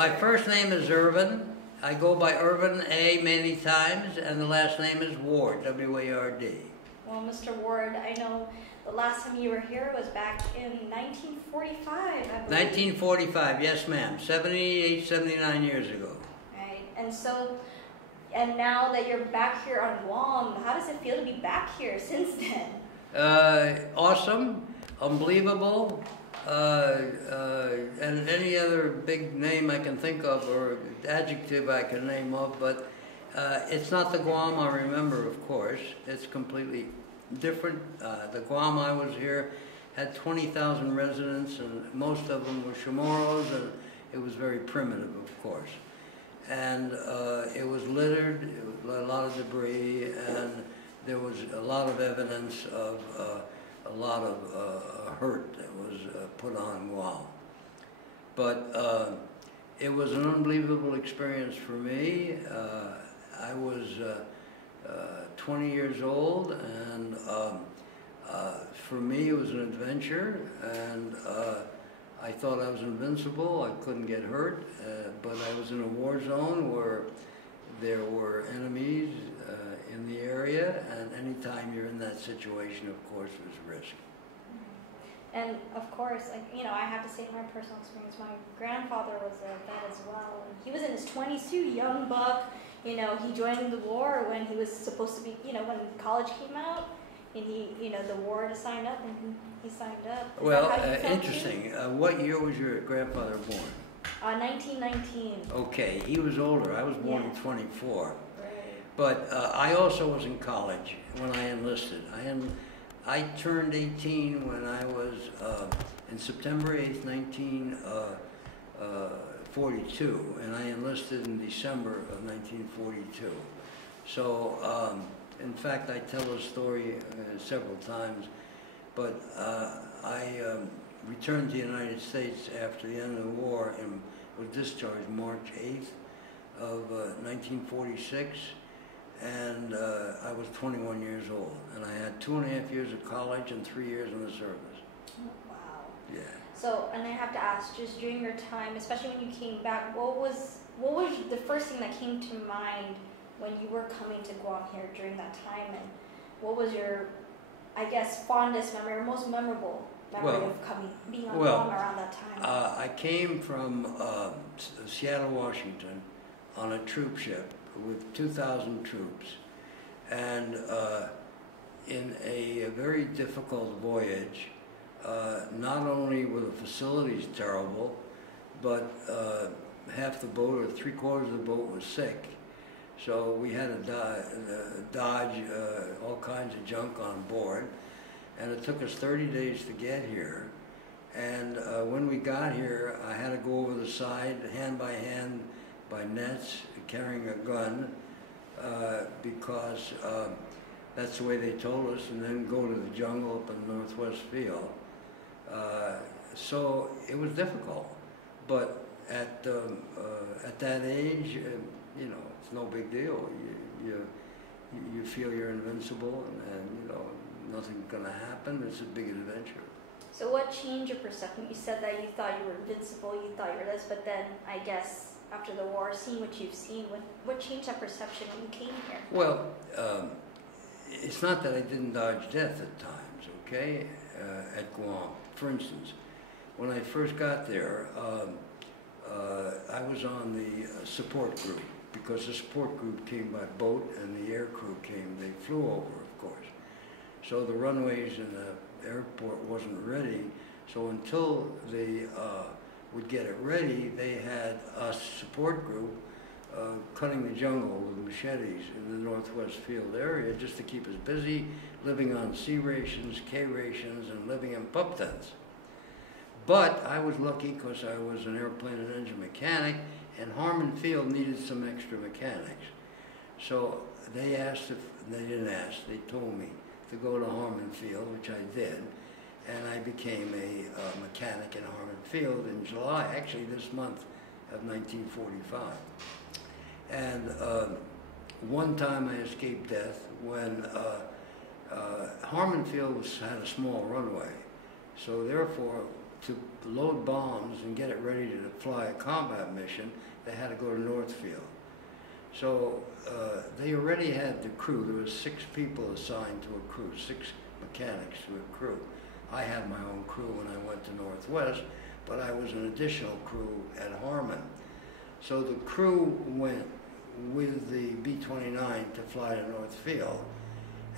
My first name is Irvin. I go by Irvin A many times, and the last name is Ward, W-A-R-D. Well, Mr. Ward, I know the last time you were here was back in 1945, I believe. 1945, yes ma'am. 78, 79 years ago. Right, and now that you're back here on Guam, how does it feel to be back here since then? Awesome, unbelievable, and any other big name I can think of or adjective I can name of, but it's not the Guam I remember, of course. It's completely different. The Guam I was here had 20,000 residents, and most of them were Chamorros, and it was very primitive, of course. And it was littered, it was a lot of debris, and there was a lot of evidence of a lot of hurt that was put on Guam. But it was an unbelievable experience for me. I was 20 years old, and for me it was an adventure, and I thought I was invincible. I couldn't get hurt, but I was in a war zone where there were enemies in the area, and anytime you're in that situation, of course, there's risk. And of course, I have to say my personal experience, my grandfather was a vet as well. And he was in his 20s too, young buck. He joined the war when he was supposed to be, when college came out, and the war to sign up, and he signed up. Well, interesting. What year was your grandfather born? 1919. Okay, he was older. I was born in 24. Right. But I also was in college when I enlisted. I turned 18 when I was, in September 8th, 1942, and I enlisted in December of 1942. So, in fact, I tell the story several times, but I returned to the United States after the end of the war and was discharged March 8th of 1946. And I was 21 years old, and I had 2.5 years of college and 3 years in the service. Oh, wow. Yeah. So, and I have to ask, just during your time, especially when you came back, what was the first thing that came to mind when you were coming to Guam here during that time, and what was your, I guess, fondest memory or most memorable memory of being on Guam around that time? I came from Seattle, Washington, on a troop ship with 2,000 troops, and in a very difficult voyage. Not only were the facilities terrible, but half the boat, or 3/4 of the boat, was sick. So we had to dodge all kinds of junk on board, and it took us 30 days to get here. And when we got here, I had to go over the side, hand by hand, by nets, carrying a gun, because that's the way they told us, and then go to the jungle up in the Northwest Field. So it was difficult, but at that age, it's no big deal. You feel you're invincible, and nothing's gonna happen. It's a big adventure. So what changed your perception? You said that you thought you were invincible, you thought you were this, but then I guess after the war, seeing what you've seen, what changed that perception when you came here? Well, it's not that I didn't dodge death at times, okay, at Guam. For instance, when I first got there, I was on the support group, because the support group came by boat and the air crew came. They flew over, of course. So the runways and the airport wasn't ready. So until they would get it ready, they had us support group cutting the jungle with machetes in the Northwest Field area just to keep us busy, living on C rations, K rations, and living in pup tents. But I was lucky because I was an airplane and engine mechanic, and Harmon Field needed some extra mechanics. So they asked they didn't ask, they told me to go to Harmon Field, which I did, and I became a mechanic in Harmon Field in July, actually this month of 1945. And one time I escaped death when Harmon Field had a small runway. So therefore, to load bombs and get it ready to fly a combat mission, they had to go to Northfield. So they already had the crew. There was 6 people assigned to a crew, 6 mechanics to a crew. I had my own crew when I went to Northwest, but I was an additional crew at Harmon. So the crew went with the B-29 to fly to Northfield,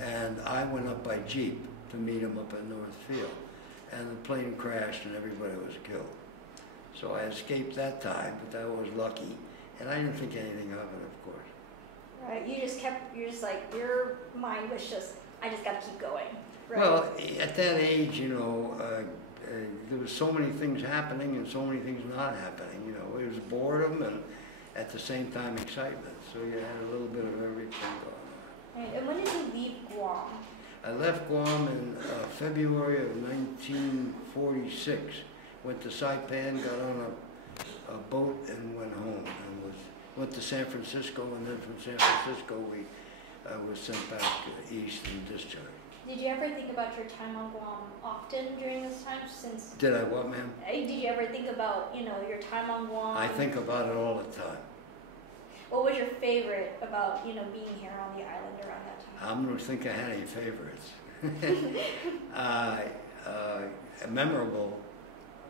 and I went up by Jeep to meet them up at Northfield. And the plane crashed and everybody was killed. So I escaped that time, but I was lucky. And I didn't think anything of it, of course. Right, you're just like, your mind was just, I just got to keep going. Right? Well, at that age, you know, there was so many things happening and so many things not happening. You know, it was boredom and at the same time excitement. So you had a little bit of everything going on. Right, and when did you leave Guam? I left Guam in February of 1946. Went to Saipan, got on a boat and went home. And went to San Francisco, and then from San Francisco we was sent back east and discharged. Did you ever think about your time on Guam often during this time? Since Did I what, ma'am? Did you ever think about, you know, your time on Guam? I think about it all the time. What was your favorite about, you know, being here on the island around that time? I don't think I had any favorites. Memorable,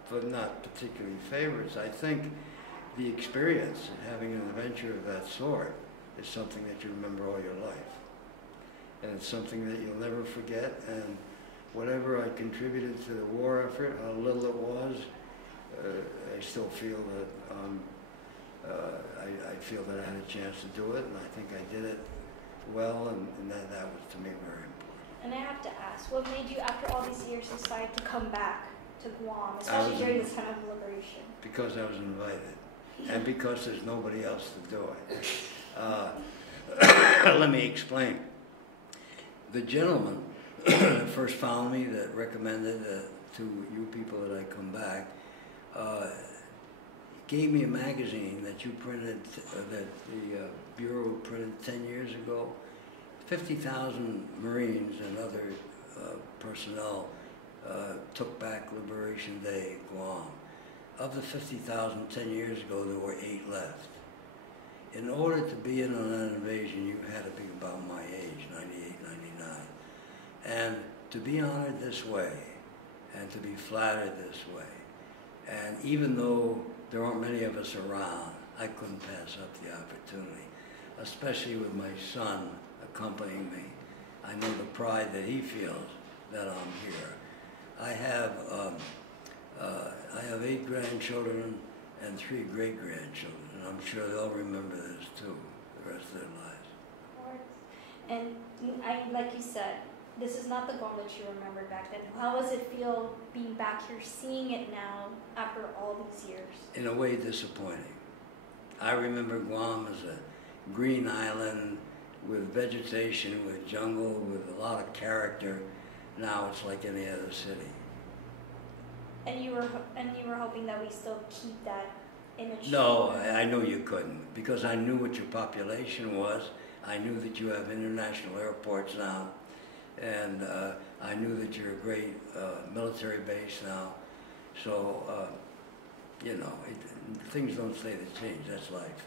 but not particularly favorites. I think the experience of having an adventure of that sort is something that you remember all your life. And it's something that you'll never forget. And whatever I contributed to the war effort, how little it was, I still feel that I feel that I had a chance to do it, and I think I did it well, and that was to me very important. And I have to ask, what made you, after all these years, decide to come back to Guam, especially during this time of liberation? Because I was invited, and because there's nobody else to do it. Let me explain. The gentleman that first found me, that recommended to you people that I come back, gave me a magazine that you printed, that the Bureau printed 10 years ago. 50,000 Marines and other personnel took back Liberation Day, Guam. Of the 50,000 10 years ago, there were 8 left. In order to be in on that invasion, you had to be about my age, 98, 99. And to be honored this way, and to be flattered this way, and even though there aren't many of us around, I couldn't pass up the opportunity, especially with my son accompanying me. I know the pride that he feels that I'm here. I have 8 grandchildren and 3 great-grandchildren, and I'm sure they'll remember this too, the rest of their lives. Of course. And like you said, this is not the Guam that you remembered back then. How does it feel being back here, seeing it now after all these years? In a way, disappointing. I remember Guam as a green island with vegetation, with jungle, with a lot of character. Now it's like any other city. And you were hoping that we still keep that image? No, I know you couldn't, because I knew what your population was. I knew that you have international airports now, and I knew that you're a great military base now. So, you know, things don't stay the same. That's life.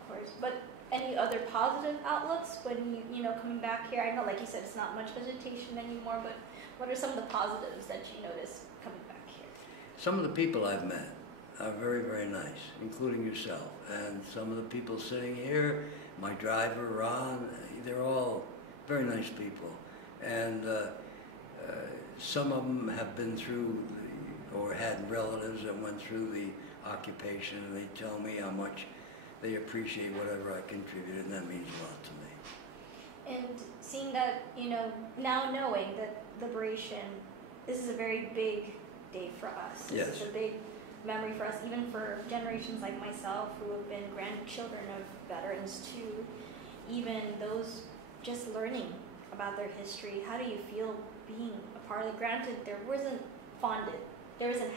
Of course, but any other positive outlooks when you know, coming back here? I know, like you said, it's not much vegetation anymore, but what are some of the positives that you notice coming back here? Some of the people I've met are very, very nice, including yourself. And some of the people sitting here, my driver, Ron, they're all very nice people. And some of them have been through, or had relatives that went through the occupation, and they tell me how much they appreciate whatever I contributed, and that means a lot to me. And seeing that, you know, now knowing that liberation, this is a very big day for us. This is a big memory for us, even for generations like myself who have been grandchildren of veterans, to even those just learning about their history. How do you feel being a part of it? Granted, there wasn't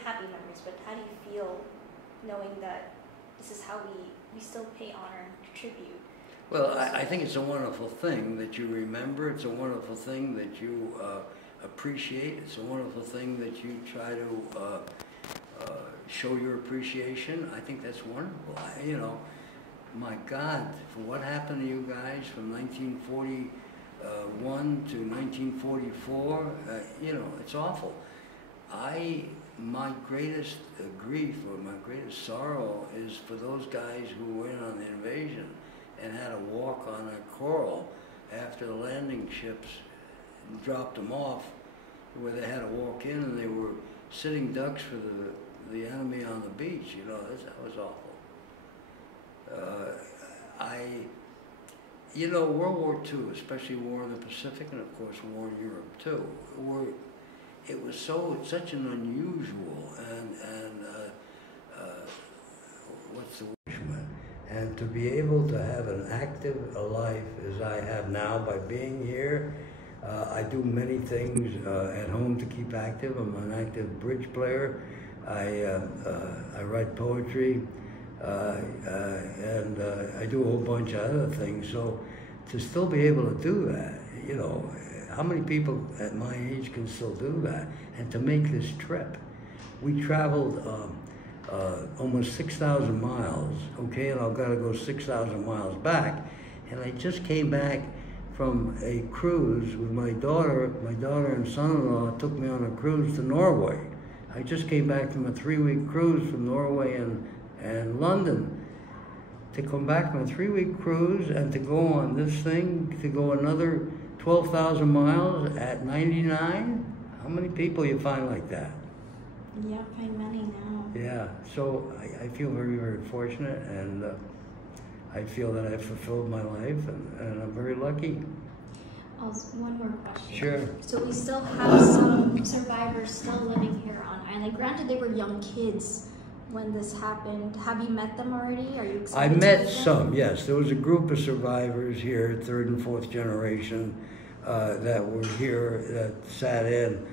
happy memories, but how do you feel knowing that this is how we still pay honor and tribute? Well, I think it's a wonderful thing that you remember. It's a wonderful thing that you appreciate. It's a wonderful thing that you try to show your appreciation. I think that's wonderful. You know, my God, for what happened to you guys from 1941 to 1944, you know, it's awful. My greatest grief or my greatest sorrow is for those guys who went on the invasion and had to walk on a coral after the landing ships dropped them off, where they had to walk in and they were sitting ducks for the enemy on the beach. You know, that was awful. You know, World War II, especially war in the Pacific, and of course war in Europe too, it was such an unusual and what's the word? And to be able to have an active life as I have now by being here, I do many things at home to keep active. I'm an active bridge player. I write poetry, and I do a whole bunch of other things. So to still be able to do that, you know, how many people at my age can still do that? And to make this trip, we traveled almost 6,000 miles, okay, and I've got to go 6,000 miles back. And I just came back from a cruise with my daughter. My daughter and son-in-law took me on a cruise to Norway. I just came back from a 3-week cruise from Norway and London. To come back from a 3-week cruise and to go on this thing, to go another 12,000 miles at 99? How many people you find like that? Yeah, I find many now. Yeah, so I feel very, very fortunate, and I feel that I've fulfilled my life, and I'm very lucky. One more question. Sure. So we still have some survivors still living here on island. Granted, they were young kids when this happened. Have you met them already? Are you excited? I met some, yes. There was a group of survivors here, 3rd and 4th generation, that were here, that sat in.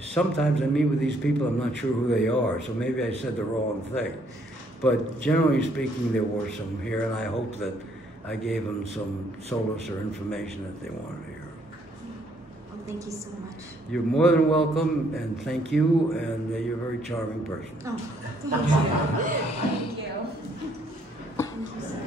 Sometimes I meet with these people, I'm not sure who they are, so maybe I said the wrong thing. But generally speaking, there were some here, and I hope that I gave them some solace or information that they wanted to hear. Well, thank you so much. You're more than welcome, and thank you, and you're a very charming person. Oh, thank you. Thank you. Thank you, sir.